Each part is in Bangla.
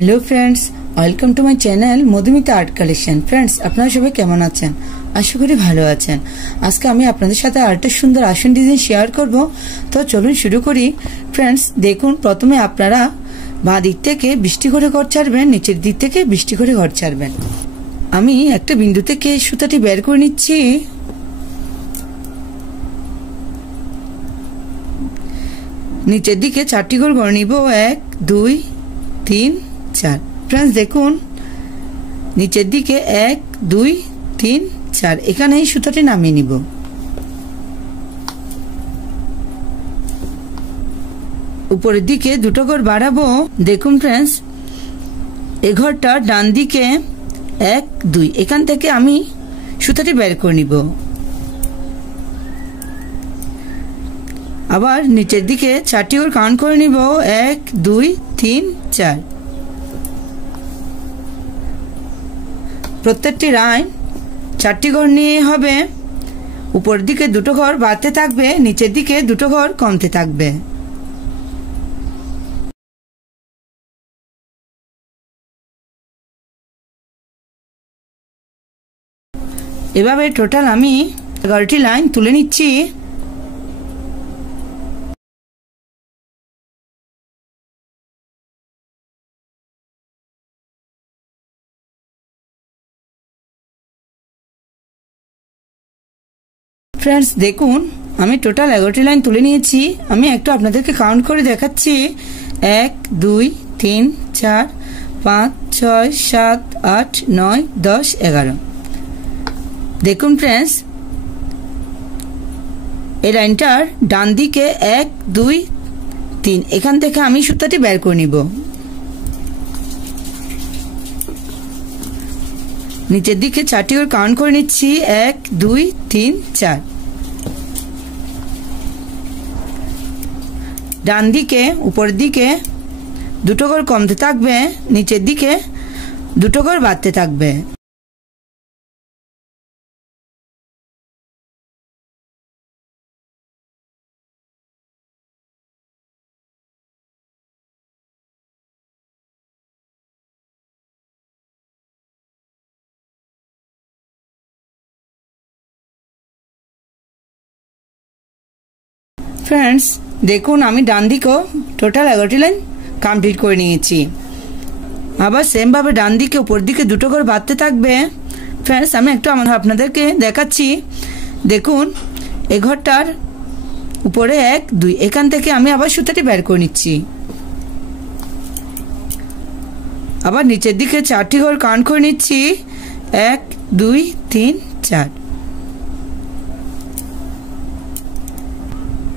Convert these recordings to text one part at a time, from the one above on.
Hello friends, welcome to my channel Madhumita art collection. Friends, আপনারা সবাই কেমন আছেন? আশা করি ভালো আছেন। আজকে আমি আপনাদের সাথে আরেকটা সুন্দর আসন ডিজাইন শেয়ার করব। তো চলুন শুরু করি। ফ্রেন্ডস, দেখুন, প্রথমে আপনারা বাঁ দিক থেকে 20টি করে ঘর ছাড়বেন, নিচের দিক থেকে 20টি করে ঘর ছাড়বেন। আমি একটা বিন্দু থেকে সুতাটি বের করে নিচ্ছি। নিচের দিকে 4টি করে ঘর নিব, 1 2 3 4। ফ্রেন্ডস, দেখুন, নিচের দিকে 1 2 3 4, এখানে এই সুতাটি নামিয়ে নিব। উপরের দিকে দুটো ঘর বাড়াবো। দেখুন ফ্রেন্ডস, এই ঘরটা ডান দিকে 1 2, এখান থেকে আমি সুতাটি বের করে নিব। আবার নিচের দিকে 4টি ঘর কাউন্ট করে নিব, 1 2 3 4। প্রত্যেকটি লাইন 4টি ঘর নিয়ে হবে। উপরের দিকে দুটো ঘর বাড়তে থাকবে, নিচের দিকে দুটো ঘর কমতে থাকবে। এভাবে টোটাল আমি 11টি লাইন তুলে নিচ্ছি। ফ্রেন্ডস, দেখুন, আমি টোটাল 11টি লাইন তুলে নিয়েছি। আমি একটু আপনাদেরকে কাউন্ট করে দেখাচ্ছি। 1 2 3 4 5 6 7 8 9 10 11। দেখুন ফ্রেন্ডস, এই লাইনটার ডান দিকে 1 2 3, এখান থেকে আমি সুতাটি বের করে নিব। নিচের দিকে 4টি করে কাউন্ট করে নিচ্ছি, 1 2 3 4। ডান দিকে উপরের দিকে দুটো ঘর কমতে থাকবে, নিচের দিকে দুটো ঘর বাড়তে থাকবে। ফ্রেন্ডস, দেখুন, আমি ডান দিকেও টোটাল 11টি লাইন কমপ্লিট করে নিয়েছি। আবার সেমভাবে ডান দিকে উপর দিকে দুটো ঘর বাড়তে থাকবে। ফ্রেন্ডস, আমি একটু আপনাদেরকে দেখাচ্ছি। দেখুন, এই ঘরটার উপরে 1 2, এখান থেকে আমি আবার সুতাটি বের করে নিচ্ছি। আবার নিচের দিকে 4টি ঘর কাউন্ট করে নিচ্ছি, 1 2 3 4।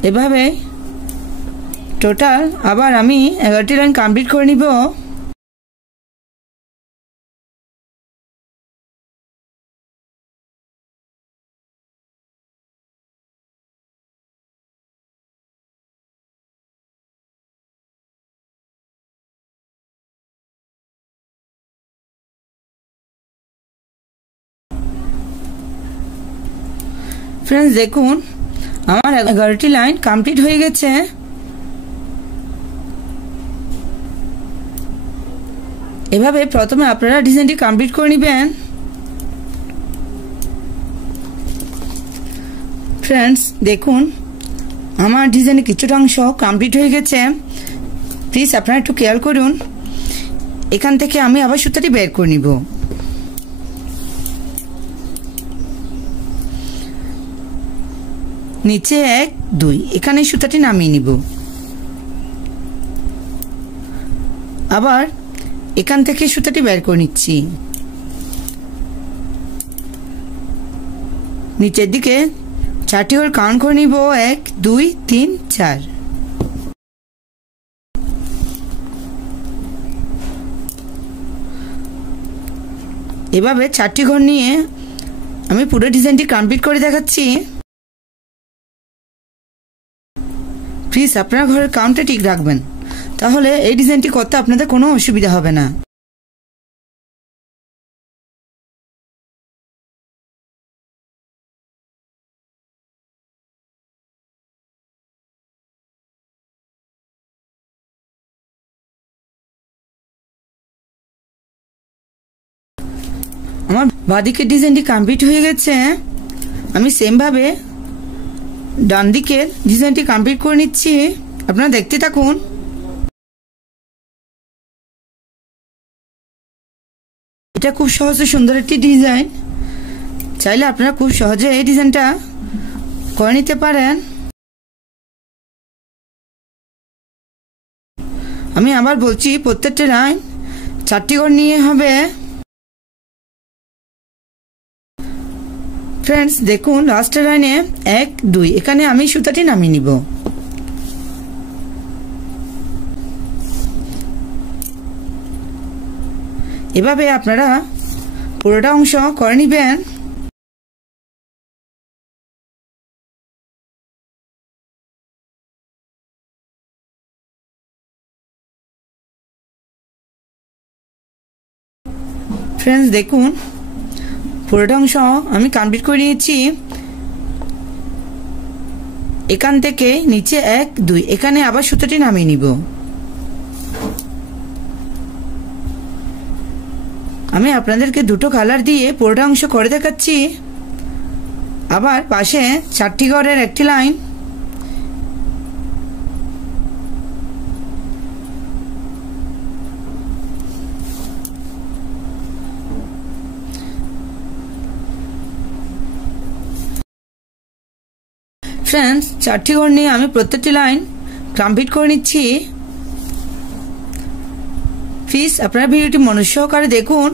এভাবে টোটাল আবার আমি 11টি লাইন কমপ্লিট করে নিব। ফ্রেন্ডস, দেখুন, আমার 11টি লাইন কমপ্লিট হয়ে গেছে। এভাবে প্রথমে আপনারা ডিজাইনটি কমপ্লিট করে নেবেন। ফ্রেন্ডস, দেখুন, আমার ডিজাইনের কিছুটা অংশ কমপ্লিট হয়ে গেছে। প্লিজ আপনারা একটু খেয়াল করুন। এখান থেকে আমি আবার সুতাটি বের করে নিব। নিচে 1 2, এখানে সুতাটি নামিয়ে নিব। আবার এখান থেকে সুতাটি বের করে নিচ্ছি। নিচের দিকে 4টি ঘর কাউন্ট করে নিব, 1 2 3 4। এভাবে 4টি ঘর নিয়ে আমি পুরো ডিজাইনটি কমপ্লিট করে দেখাচ্ছি। প্লিজ আপনার ঘরের কাউন্টটা ঠিক রাখবেন, তাহলে এই ডিজাইনটি করতে আপনাদের কোনো অসুবিধা হবে না। আমার বাঁদিকের ডিজাইনটি কমপ্লিট হয়ে গেছে। আমি সেম ভাবে ডান দিকের ডিজাইনটি কমপ্লিট করে নিচ্ছি। আপনারা দেখতে থাকুন। এটা খুব সহজ ও সুন্দর একটি ডিজাইন। চাইলে আপনারা খুব সহজে এই ডিজাইনটা করে নিতে পারেন। আমি আবার বলছি, প্রত্যেকটা লাইন 4টি করে নিয়ে হবে। ফ্রেন্ডস দেখুন, লাস্টের লাইনে 1 2 এখানে আমি সুতাটি নামিয়ে নিব। এভাবে আপনারা পুরোটা অংশ করে নেবেন। ফ্রেন্ডস দেখুন, পুরোটা অংশ আমি কমপ্লিট করে নিয়েছি। এখান থেকে নিচে 1 2 এখানে আবার সুতোটি নামিয়ে নিব। আমি আপনাদেরকে দুটো কালার দিয়ে পুরোটা অংশ করে দেখাচ্ছি। আবার পাশে 4টি ঘরের একটি লাইন, ফ্রেন্ডস 4টি ঘর নিয়ে আমি প্রত্যেকটি লাইন কমপ্লিট করে নিচ্ছি। প্লিজ আপনারা ভিডিওটি মনোযোগ সহকারে দেখুন,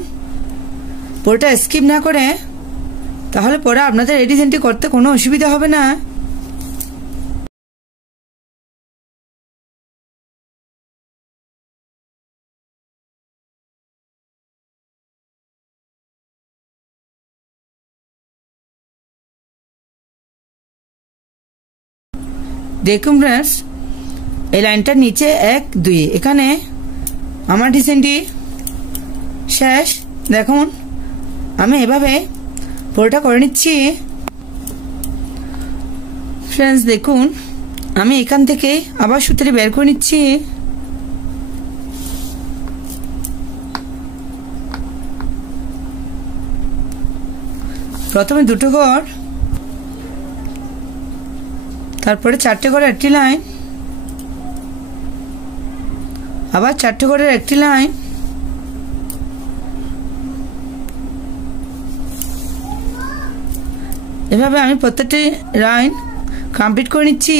পুরোটা স্কিপ না করে, তাহলে পরে আপনাদের এই ডিজাইনটি করতে কোনো অসুবিধা হবে না। দেখুন ফ্রেন্ডস, এই লাইনটার নিচে 1 2 এখানে আমার ডিজাইনটি শেষ। দেখুন, আমি এভাবে পুরোটা করে নিচ্ছি। ফ্রেন্ডস দেখুন, আমি এখান থেকে আবার সুতোটি বের করে নিচ্ছি। প্রথমে দুটো ঘর, তারপরে 4টে ঘরের একটি লাইন, আবার 4টে ঘরের একটি লাইন, এভাবে আমি প্রত্যেকটি লাইন কমপ্লিট করে নিচ্ছি।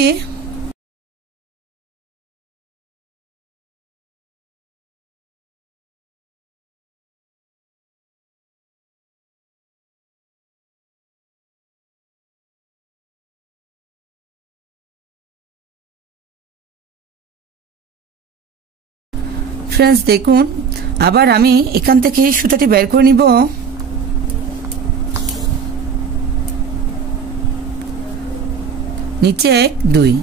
ফ্রেন্ডস দেখুন, আবার আমি এখান থেকে সুতাটি বের করে নিব। নিচে 1 2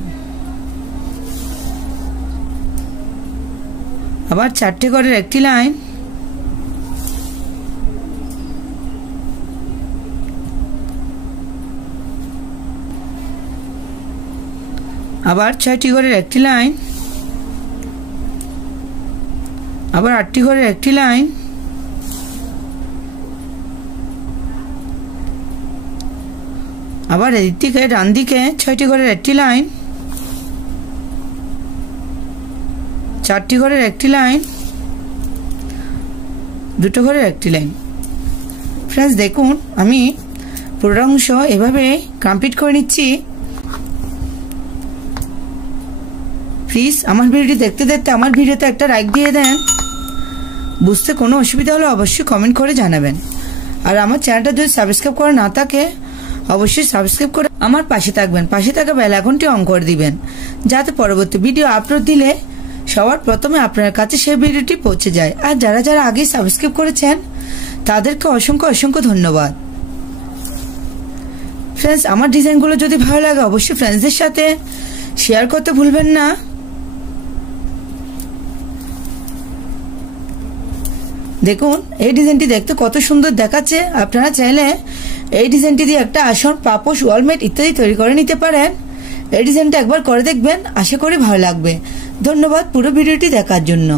আবার 4টে ঘরের একটি লাইন, আবার 6টি ঘরের একটি লাইন, আবার 8টি ঘরের একটি লাইন, আবার এদিক থেকে ডান দিকে 6টি ঘরের একটি লাইন, 4টি ঘরের একটি লাইন, 2টো ঘরের একটি লাইন। ফ্রেন্ডস দেখুন, আমি পুরো অংশ এভাবে কমপ্লিট করে নিচ্ছি। প্লিজ আমার ভিডিওটি দেখতে দেখতে আমার ভিডিওতে একটা লাইক দিয়ে দেন। বুঝতে কোনো অসুবিধা হলে অবশ্যই কমেন্ট করে জানাবেন। আর আমার চ্যানেলটা যদি সাবস্ক্রাইব করা না থাকে, অবশ্যই সাবস্ক্রাইব করে আমার পাশে থাকবেন। পাশে থাকা বেল আইকনটি অন করে দিবেন, যাতে পরবর্তী ভিডিও আপলোড দিলে সবার প্রথমে আপনার কাছে সেই ভিডিওটি পৌঁছে যায়। আর যারা যারা আগে সাবস্ক্রাইব করেছেন তাদেরকে অসংখ্য অসংখ্য ধন্যবাদ। ফ্রেন্ডস, আমার ডিজাইনগুলো যদি ভালো লাগে অবশ্যই ফ্রেন্ডসদের সাথে শেয়ার করতে ভুলবেন না। দেখুন, এই ডিজাইনটি দেখতে কত সুন্দর দেখাচ্ছে। আপনারা চাইলে এই ডিজাইনটি দিয়ে একটা আসন, পাপোশ, ওয়ালমেট ইত্যাদি তৈরি করে নিতে পারেন। এই ডিজাইনটা একবার করে দেখবেন, আশা করি ভালো লাগবে। ধন্যবাদ পুরো ভিডিওটি দেখার জন্য।